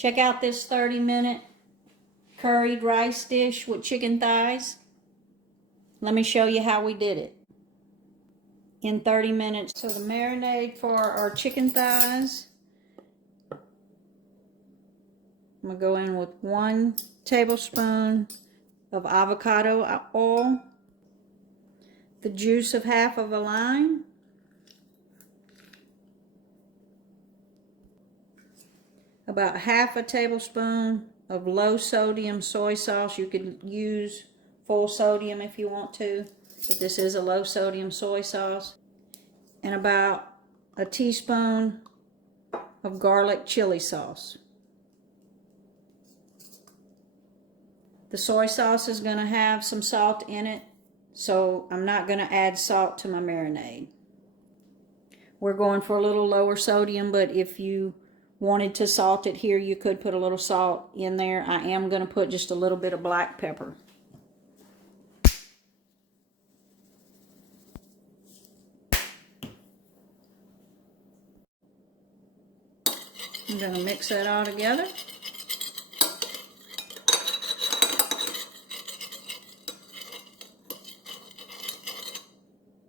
Check out this 30-minute curried rice dish with chicken thighs. Let me show you how we did it in 30 minutes. So the marinade for our chicken thighs, I'm going to go in with 1 tablespoon of avocado oil, the juice of half of a lime, about half a tablespoon of low sodium soy sauce. You could use full sodium if you want to, but this is a low sodium soy sauce, and about a teaspoon of garlic chili sauce. The soy sauce is going to have some salt in it, so I'm not going to add salt to my marinade. We're going for a little lower sodium, but if you wanted to salt it here, you could put a little salt in there. I am going to put just a little bit of black pepper. I'm going to mix that all together.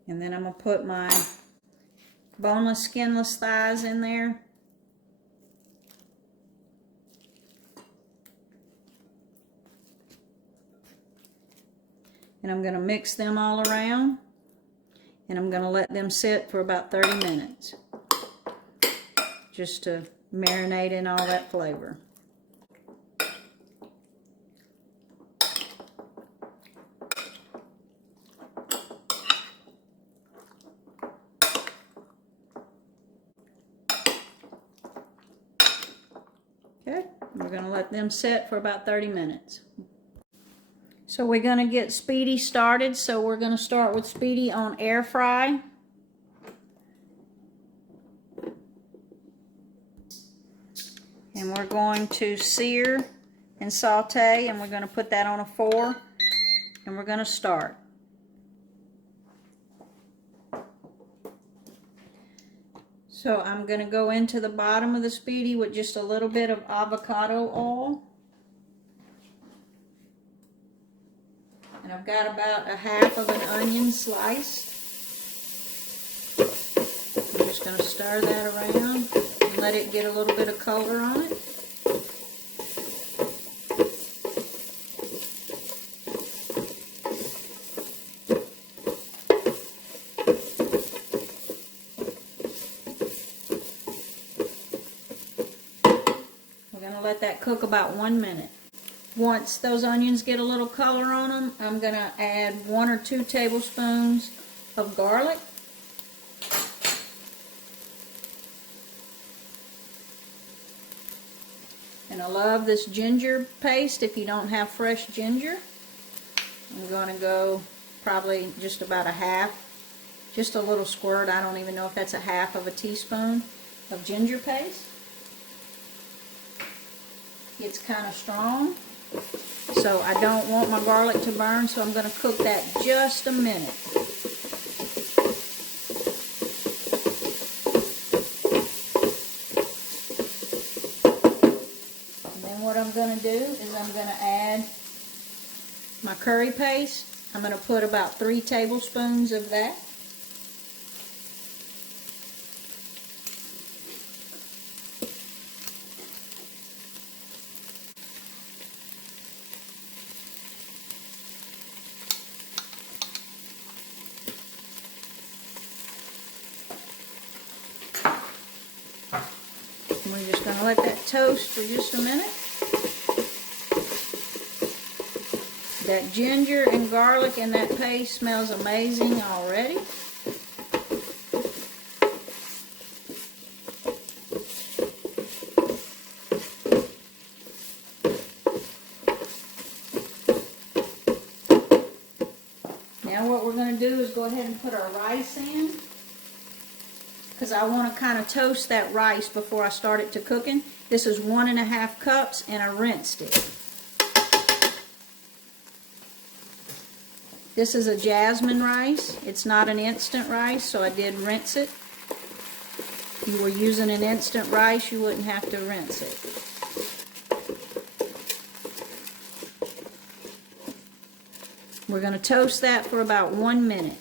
And then I'm going to put my boneless, skinless thighs in there. And I'm going to mix them all around. And I'm going to let them sit for about 30 minutes. Just to marinate in all that flavor. Okay, we're going to let them set for about 30 minutes. So we're going to get Speedi started. So we're going to start with Speedi on air fry. And we're going to sear and saute, and we're going to put that on a 4, and we're going to start. So I'm going to go into the bottom of the Speedi with just a little bit of avocado oil. And I've got about a half of an onion sliced. I'm just going to stir that around and let it get a little bit of color on it. We're going to let that cook about 1 minute. Once those onions get a little color on them, I'm going to add 1 or 2 tablespoons of garlic. And I love this ginger paste if you don't have fresh ginger. I'm going to go probably just about a half, just a little squirt. I don't even know if that's a half of a teaspoon of ginger paste. It's kind of strong, so I don't want my garlic to burn, so I'm going to cook that just a minute. And then what I'm going to do is I'm going to add my curry paste. I'm going to put about 3 tablespoons of that. We're just going to let that toast for just a minute. That ginger and garlic and that paste smells amazing already. Now what we're going to do is go ahead and put our rice in, because I want to kind of toast that rice before I start it to cooking. This is 1½ cups, and I rinsed it. This is a jasmine rice. It's not an instant rice, so I did rinse it. If you were using an instant rice, you wouldn't have to rinse it. We're going to toast that for about 1 minute.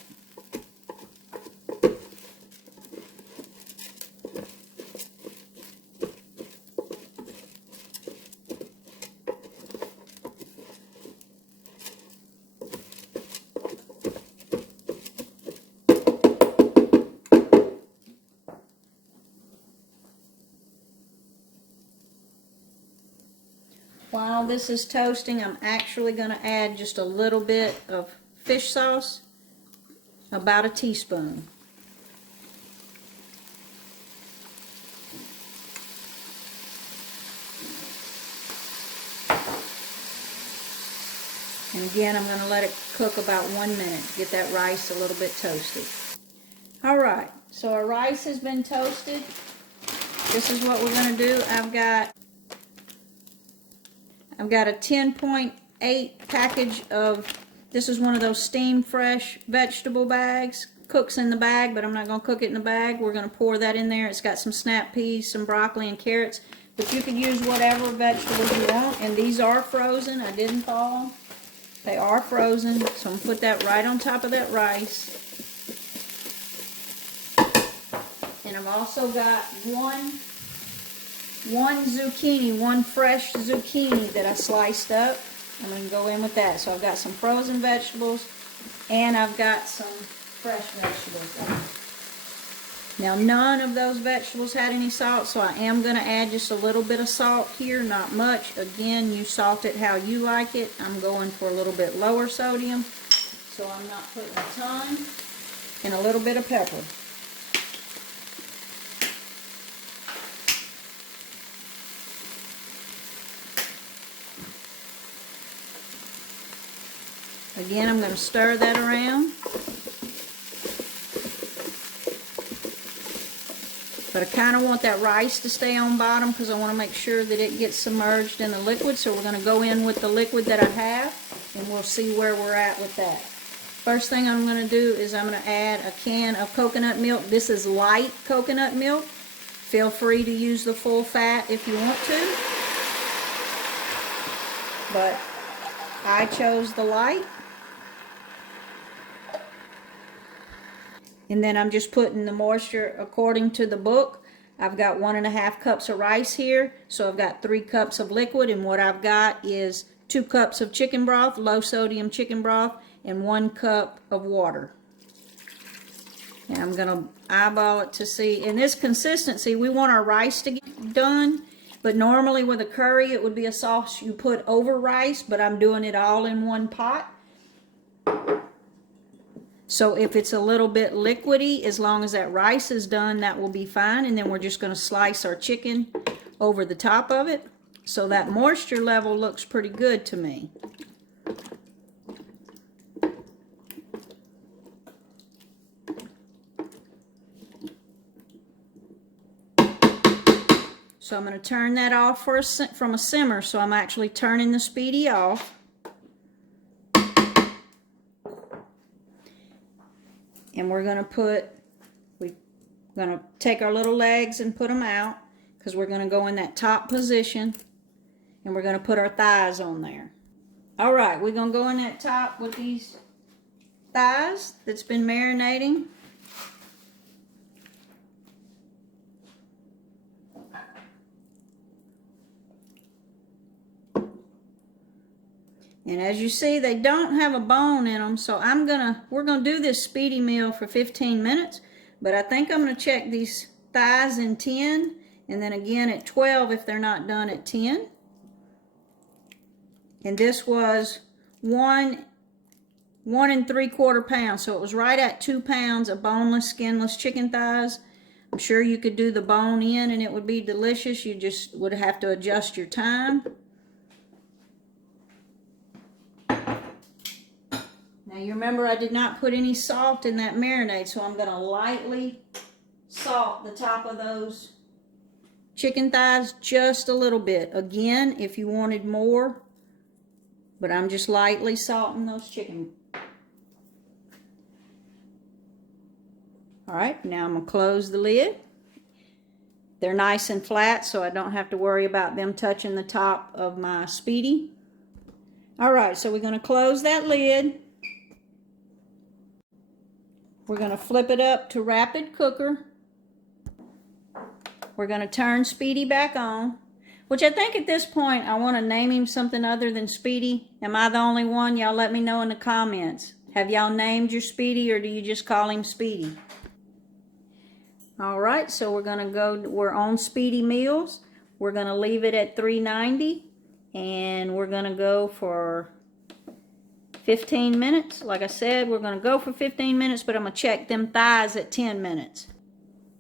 While this is toasting, I'm actually going to add just a little bit of fish sauce, about a teaspoon. And again, I'm going to let it cook about 1 minute to get that rice a little bit toasted. Alright, so our rice has been toasted. This is what we're going to do. I've got a 10.8 package of, this is one of those steam fresh vegetable bags. Cooks in the bag, but I'm not going to cook it in the bag. We're going to pour that in there. It's got some snap peas, some broccoli, and carrots. But you could use whatever vegetables you want. And these are frozen. I didn't thaw them. They are frozen. So I'm going to put that right on top of that rice. And I've also got one zucchini, one fresh zucchini that I sliced up. I'm going to go in with that. So I've got some frozen vegetables and I've got some fresh vegetables. Now none of those vegetables had any salt, so I am going to add just a little bit of salt here, not much. Again, you salt it how you like it. I'm going for a little bit lower sodium, so I'm not putting a ton. And a little bit of pepper. Again, I'm going to stir that around. But I kind of want that rice to stay on bottom because I want to make sure that it gets submerged in the liquid. So we're going to go in with the liquid that I have, and we'll see where we're at with that. First thing I'm going to do is I'm going to add a can of coconut milk. This is light coconut milk. Feel free to use the full fat if you want to. But I chose the light. And then I'm just putting the moisture according to the book. I've got 1.5 cups of rice here. So I've got 3 cups of liquid. And what I've got is 2 cups of chicken broth, low sodium chicken broth, and 1 cup of water. And I'm going to eyeball it to see. In this consistency, we want our rice to get done. But normally with a curry, it would be a sauce you put over rice. But I'm doing it all in one pot. So if it's a little bit liquidy, as long as that rice is done, that will be fine. And then we're just going to slice our chicken over the top of it. So that moisture level looks pretty good to me. So I'm going to turn that off from a simmer. So I'm actually turning the Speedi off. And we're going to take our little legs and put them out because we're going to go in that top position and we're going to put our thighs on there. All right, we're going to go in that top with these thighs that's been marinating. And as you see, they don't have a bone in them, so we're gonna do this Speedi meal for 15 minutes, but I think I'm gonna check these thighs in 10, and then again at 12 if they're not done at 10. And this was 1 3/4 pounds, so it was right at 2 pounds of boneless, skinless chicken thighs. I'm sure you could do the bone in and it would be delicious. You just would have to adjust your time. Now you remember I did not put any salt in that marinade, so I'm going to lightly salt the top of those chicken thighs just a little bit. Again, if you wanted more, but I'm just lightly salting those chicken. All right, now I'm going to close the lid. They're nice and flat, so I don't have to worry about them touching the top of my Speedi. All right, so we're going to close that lid. We're going to flip it up to rapid cooker. We're going to turn Speedi back on, which I think at this point I want to name him something other than Speedi. Am I the only one? Y'all let me know in the comments. Have y'all named your Speedi, or do you just call him Speedi? All right, so we're on Speedi Meals. We're going to leave it at $3.90, and we're going to go for 15 minutes. Like I said, we're going to go for 15 minutes, but I'm going to check them thighs at 10 minutes.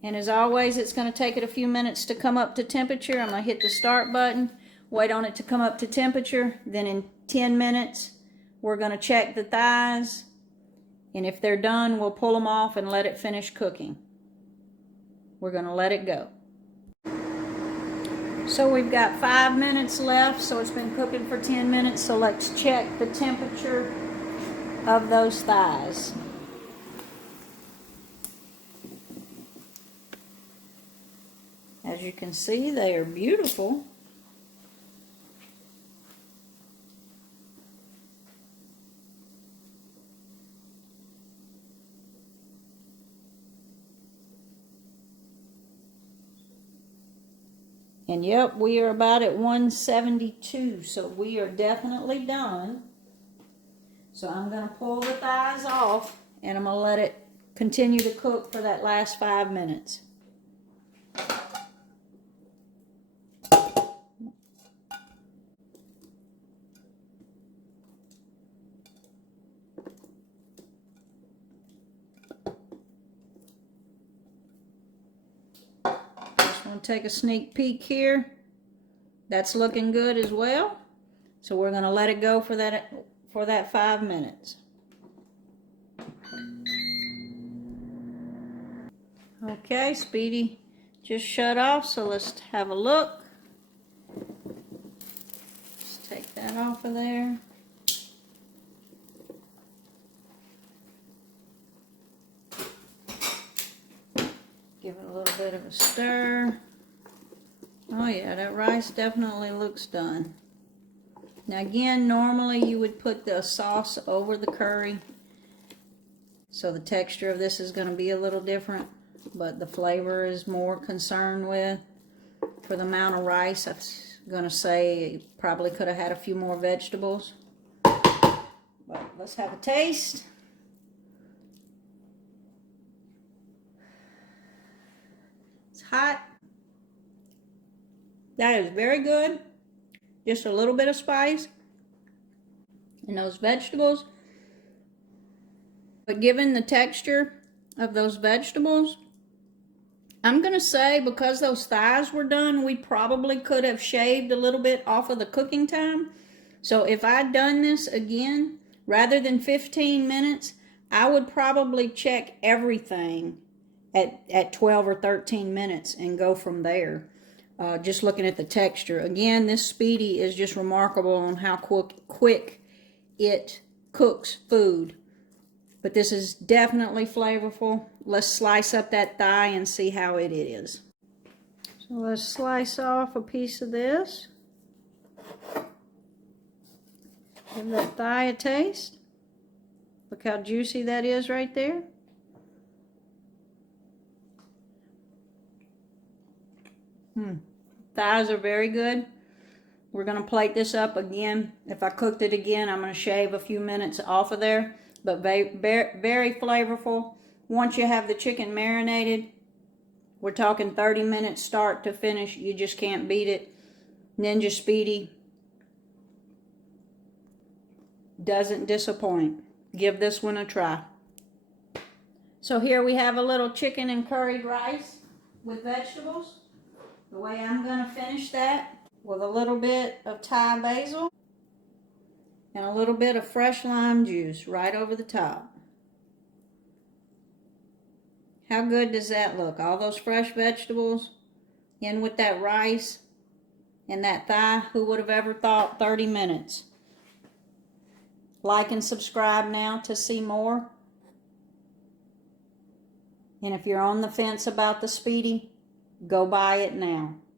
And as always, it's going to take it a few minutes to come up to temperature. I'm going to hit the start button, wait on it to come up to temperature. Then in 10 minutes, we're going to check the thighs. And if they're done, we'll pull them off and let it finish cooking. We're going to let it go. So we've got 5 minutes left, so it's been cooking for 10 minutes. So let's check the temperature of those thighs. As you can see, they are beautiful. And yep, we are about at 172, so we are definitely done. So I'm going to pull the thighs off, and I'm going to let it continue to cook for that last 5 minutes. Take a sneak peek here. That's looking good as well. So we're going to let it go for that 5 minutes. Okay, Speedi just shut off, so let's have a look. Just take that off of there. Give it a little bit of a stir. Oh yeah, that rice definitely looks done. Now again, normally you would put the sauce over the curry. So the texture of this is going to be a little different, but the flavor is more concerned with. For the amount of rice, I'm going to say probably could have had a few more vegetables. But let's have a taste. It's hot. That is very good. Just a little bit of spice in those vegetables. But given the texture of those vegetables, I'm going to say because those thighs were done, we probably could have shaved a little bit off of the cooking time. So if I'd done this again, rather than 15 minutes, I would probably check everything at 12 or 13 minutes and go from there. Just looking at the texture. Again, this Speedi is just remarkable on how quick it cooks food. But this is definitely flavorful. Let's slice up that thigh and see how it is. So let's slice off a piece of this. Give that thigh a taste. Look how juicy that is right there. Thighs are very good. We're going to plate this up again. If I cooked it again, I'm going to shave a few minutes off of there. But very flavorful. Once you have the chicken marinated, we're talking 30 minutes start to finish. You just can't beat it. Ninja Speedi doesn't disappoint. Give this one a try. So here we have a little chicken and curried rice with vegetables. The way I'm going to finish that with a little bit of Thai basil and a little bit of fresh lime juice right over the top. How good does that look? All those fresh vegetables in with that rice and that thigh. Who would have ever thought 30 minutes? Like and subscribe now to see more. And if you're on the fence about the Speedi, go buy it now.